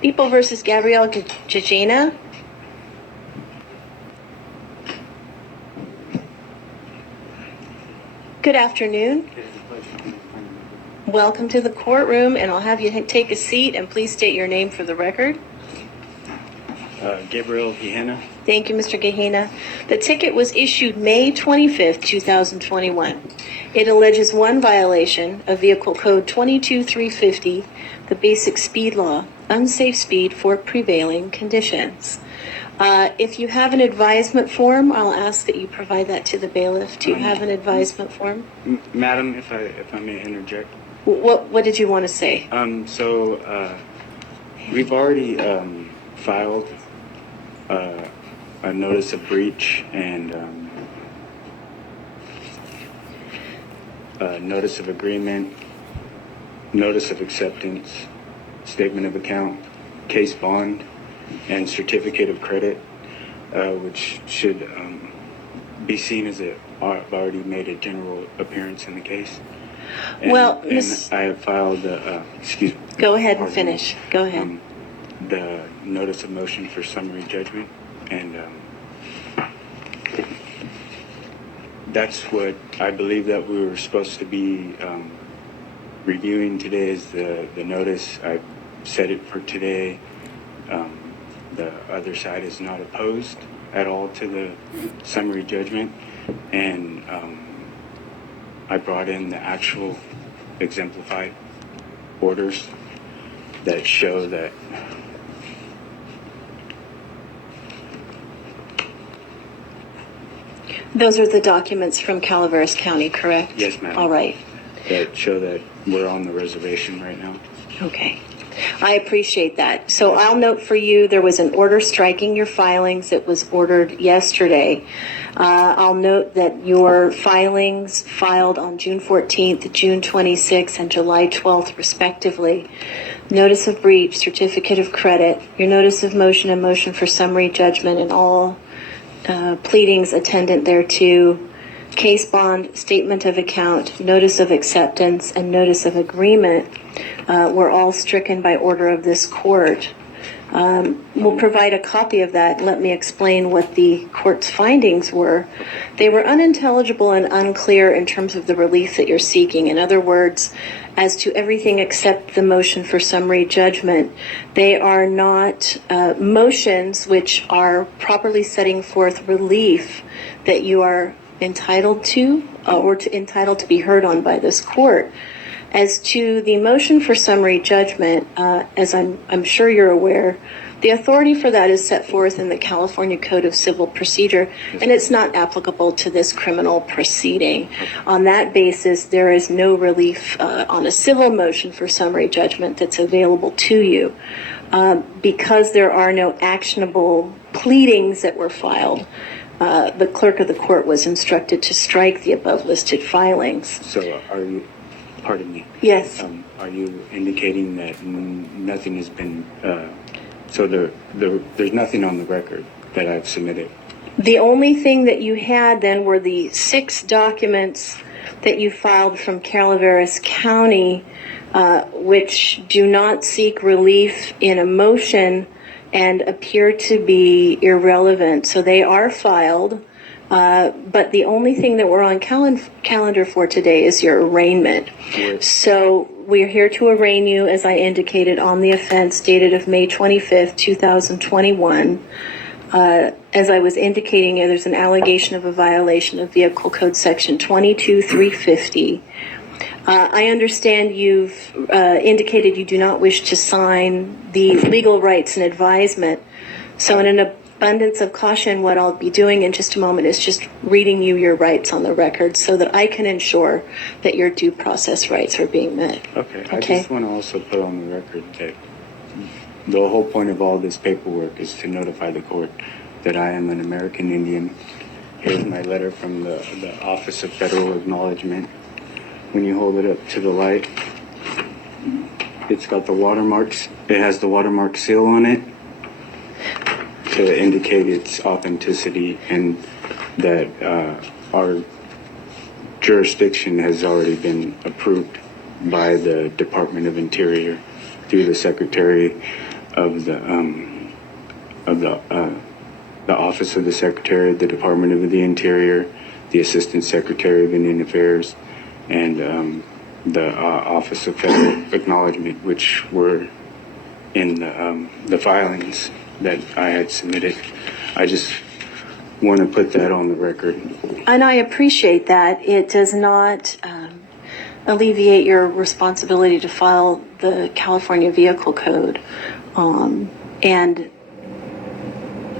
People versus Gabrielle Jejena. Good afternoon. Welcome to the courtroom, and I'll have you take a seat and please state your name for the record. Gabriel Gehenna. Thank you, Mr. Gehenna. The ticket was issued May 25th, 2021. It alleges one violation of Vehicle Code 22350, the basic speed law, unsafe speed for prevailing conditions. If you have an advisement form, I'll ask that you provide that to the bailiff. Do you have an advisement form? Madam, if I may interject. What did you want to say? We've already filed a notice of breach and notice of agreement, notice of acceptance, statement of account, case bond, and certificate of credit, which should be seen as I've already made a general appearance in the case. And I have filed excuse me. Go ahead and finish. Go ahead. The notice of motion for summary judgment, and that's what I believe that we were supposed to be reviewing today is the notice. I set it for today. The other side is not opposed at all to the summary judgment, and I brought in the actual exemplified orders that show that those are the documents from Calaveras County, correct? Yes, ma'am. All right. that show that we're on the reservation right now. Okay. I appreciate that. So I'll note for you, there was an order striking your filings. It was ordered yesterday. I'll note that your filings filed on June 14th, June 26th, and July 12th, respectively. Notice of breach, certificate of credit, your notice of motion and motion for summary judgment, and all pleadings attendant thereto, case bond, statement of account, notice of acceptance, and notice of agreement were all stricken by order of this court. We'll provide a copy of that. Let me explain what the court's findings were. They were unintelligible and unclear in terms of the relief that you're seeking. In other words, as to everything except the motion for summary judgment, they are not motions which are properly setting forth relief that you are entitled to entitled to be heard on by this court. As to the motion for summary judgment, as I'm sure you're aware, the authority for that is set forth in the California Code of Civil Procedure, and it's not applicable to this criminal proceeding. On that basis, there is no relief on a civil motion for summary judgment that's available to you. Because there are no actionable pleadings that were filed, the clerk of the court was instructed to strike the above listed filings. So are you, pardon me? Yes. Are you indicating that nothing has been, so there's nothing on the record that I've submitted? The only thing that you had then were the 6 documents that you filed from Calaveras County, which do not seek relief in a motion and appear to be irrelevant. So they are filed, but the only thing that we're on calendar for today is your arraignment. Yes. So we're here to arraign you, as I indicated, on the offense dated of May 25th, 2021. As I was indicating, there's an allegation of a violation of Vehicle Code Section 22350. I understand you've indicated you do not wish to sign the legal rights and advisement. So in an abundance of caution, what I'll be doing in just a moment is just reading you your rights on the record so that I can ensure that your due process rights are being met. Okay. I just want to also put on the record that the whole point of all this paperwork is to notify the court that I am an American Indian. Here's my letter from the Office of Federal Acknowledgement. When you hold it up to the light, it's got the watermarks. It has the watermark seal on it to indicate its authenticity and that our jurisdiction has already been approved by the Department of Interior through the Secretary of the Office of the Secretary of the Department of the Interior, the Assistant Secretary of Indian Affairs, and the Office of Federal Acknowledgement, which were in the filings that I had submitted. I just want to put that on the record. And I appreciate that. It does not alleviate your responsibility to file the California Vehicle Code. And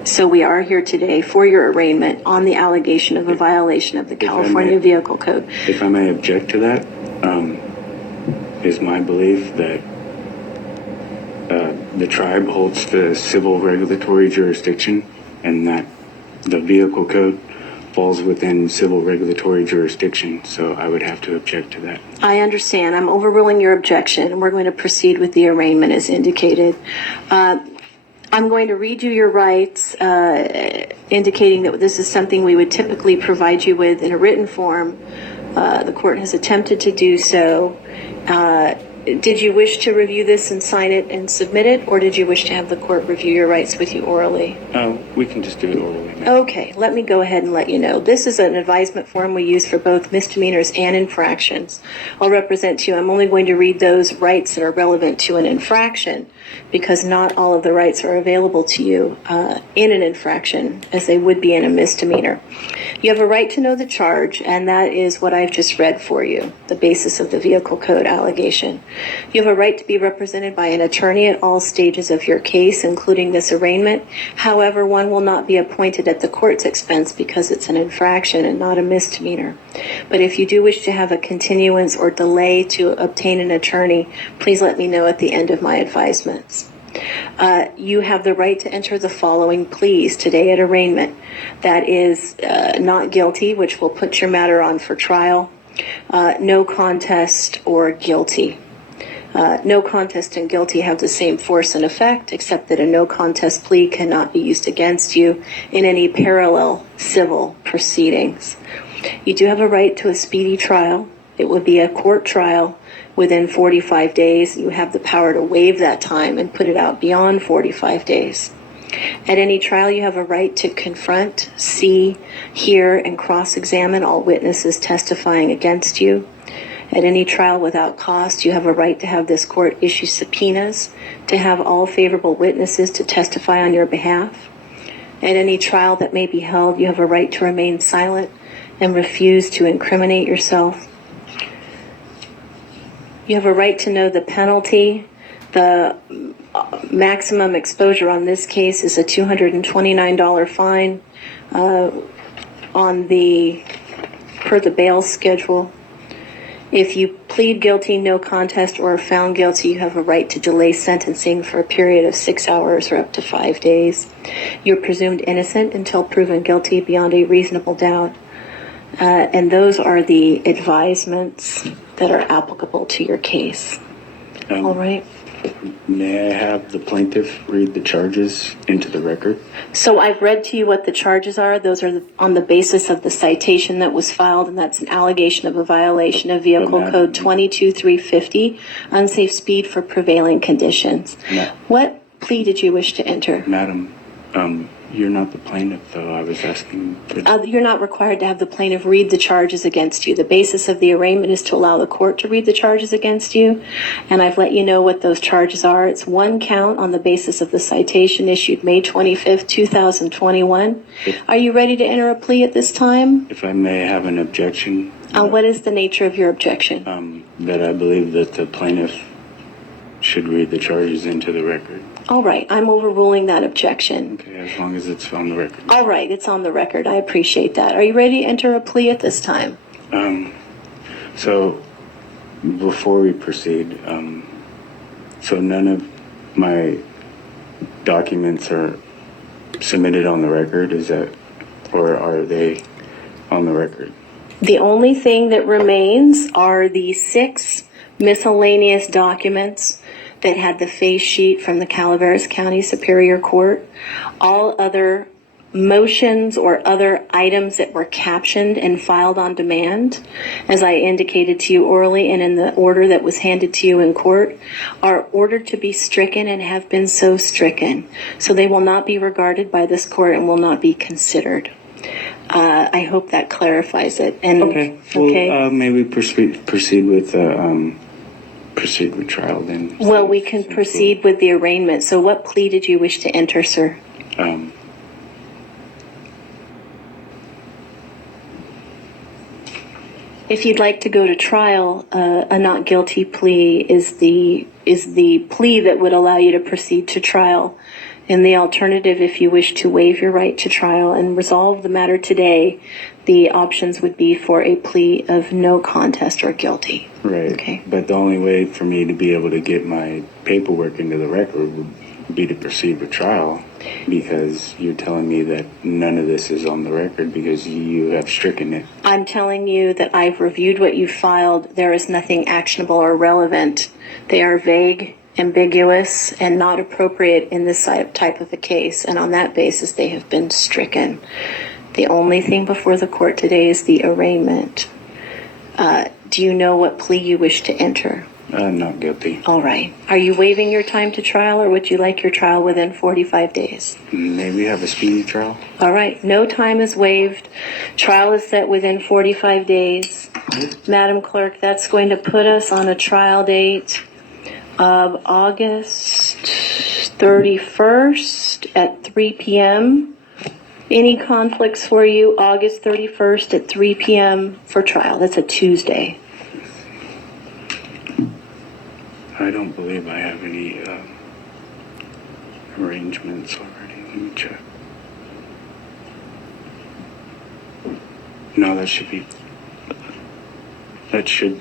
so we are here today for your arraignment on the allegation of a violation of the California Vehicle Code. If I may object to that, is my belief that the tribe holds the civil regulatory jurisdiction and that the vehicle code falls within civil regulatory jurisdiction, so I would have to object to that. I understand. I'm overruling your objection, and we're going to proceed with the arraignment as indicated. I'm going to read you your rights, indicating that this is something we would typically provide you with in a written form. The court has attempted to do so. Did you wish to review this and sign it and submit it, or did you wish to have the court review your rights with you orally? We can just do it orally. Okay, let me go ahead and let you know. This is an advisement form we use for both misdemeanors and infractions. I'll represent to you. I'm only going to read those rights that are relevant to an infraction, because not all of the rights are available to you in an infraction as they would be in a misdemeanor. You have a right to know the charge, and that is what I've just read for you, the basis of the vehicle code allegation. You have a right to be represented by an attorney at all stages of your case, including this arraignment. However, one will not be appointed at the court's expense because it's an infraction and not a misdemeanor. But if you do wish to have a continuance or delay to obtain an attorney, please let me know at the end of my advisements. You have the right to enter the following pleas today at arraignment. That is not guilty, which will put your matter on for trial, no contest, or guilty. No contest and guilty have the same force and effect, except that a no contest plea cannot be used against you in any parallel civil proceedings. You do have a right to a speedy trial. It would be a court trial within 45 days. You have the power to waive that time and put it out beyond 45 days. At any trial, you have a right to confront, see, hear, and cross-examine all witnesses testifying against you. At any trial without cost, you have a right to have this court issue subpoenas to have all favorable witnesses to testify on your behalf. At any trial that may be held, you have a right to remain silent and refuse to incriminate yourself. You have a right to know the penalty. The maximum exposure on this case is a $229 fine per the bail schedule. If you plead guilty, no contest, or are found guilty, you have a right to delay sentencing for a period of 6 hours or up to 5 days. You're presumed innocent until proven guilty beyond a reasonable doubt. And those are the advisements that are applicable to your case. All right. May I have the plaintiff read the charges into the record? So I've read to you what the charges are. Those are on the basis of the citation that was filed, and that's an allegation of a violation of Vehicle Code 22350, unsafe speed for prevailing conditions. What plea did you wish to enter? Madam, you're not the plaintiff, though. I was asking for... You're not required to have the plaintiff read the charges against you. The basis of the arraignment is to allow the court to read the charges against you, and I've let you know what those charges are. It's one count on the basis of the citation issued May 25th, 2021. Are you ready to enter a plea at this time? If I may have an objection. What is the nature of your objection? That I believe that the plaintiff should read the charges into the record. All right, I'm overruling that objection. Okay, as long as it's on the record. All right, it's on the record. I appreciate that. Are you ready to enter a plea at this time? So, before we proceed, so none of my documents are submitted on the record, is that, or are they on the record? The only thing that remains are the 6 miscellaneous documents that had the face sheet from the Calaveras County Superior Court. All other motions or other items that were captioned and filed on demand, as I indicated to you orally and in the order that was handed to you in court, are ordered to be stricken and have been so stricken. So they will not be regarded by this court and will not be considered. I hope that clarifies it. And Okay. Well, maybe proceed with trial then. Well, we can proceed with the arraignment. So what plea did you wish to enter, sir? If you'd like to go to trial, a not guilty plea is the plea that would allow you to proceed to trial. And the alternative, if you wish to waive your right to trial and resolve the matter today, the options would be for a plea of no contest or guilty. Right. Okay. But the only way for me to be able to get my paperwork into the record would be to proceed with trial, because you're telling me that none of this is on the record because you have stricken it. I'm telling you that I've reviewed what you filed. There is nothing actionable or relevant. They are vague, ambiguous, and not appropriate in this type of a case. And on that basis, they have been stricken. The only thing before the court today is the arraignment. Do you know what plea you wish to enter? Not guilty. All right. Are you waiving your time to trial, or would you like your trial within 45 days? Maybe have a speedy trial. All right. No time is waived. Trial is set within 45 days. Madam Clerk, that's going to put us on a trial date of August 31st at 3 p.m. Any conflicts for you? August 31st at 3 p.m. for trial. That's a Tuesday. I don't believe I have any arrangements already. Let me check. No, that should be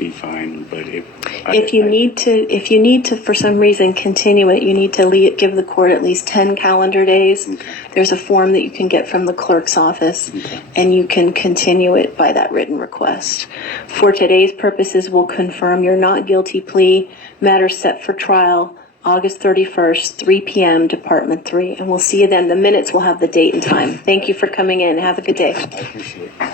fine. But if you need to for some reason continue it, you need to give the court at least 10 calendar days. Okay. There's a form that you can get from the clerk's office, and you can continue it by that written request. For today's purposes, we'll confirm your not guilty plea. Matter set for trial August 31st, 3 p.m., Department 3. And we'll see you then. The minutes will have the date and time. Thank you for coming in. Have a good day. I appreciate it.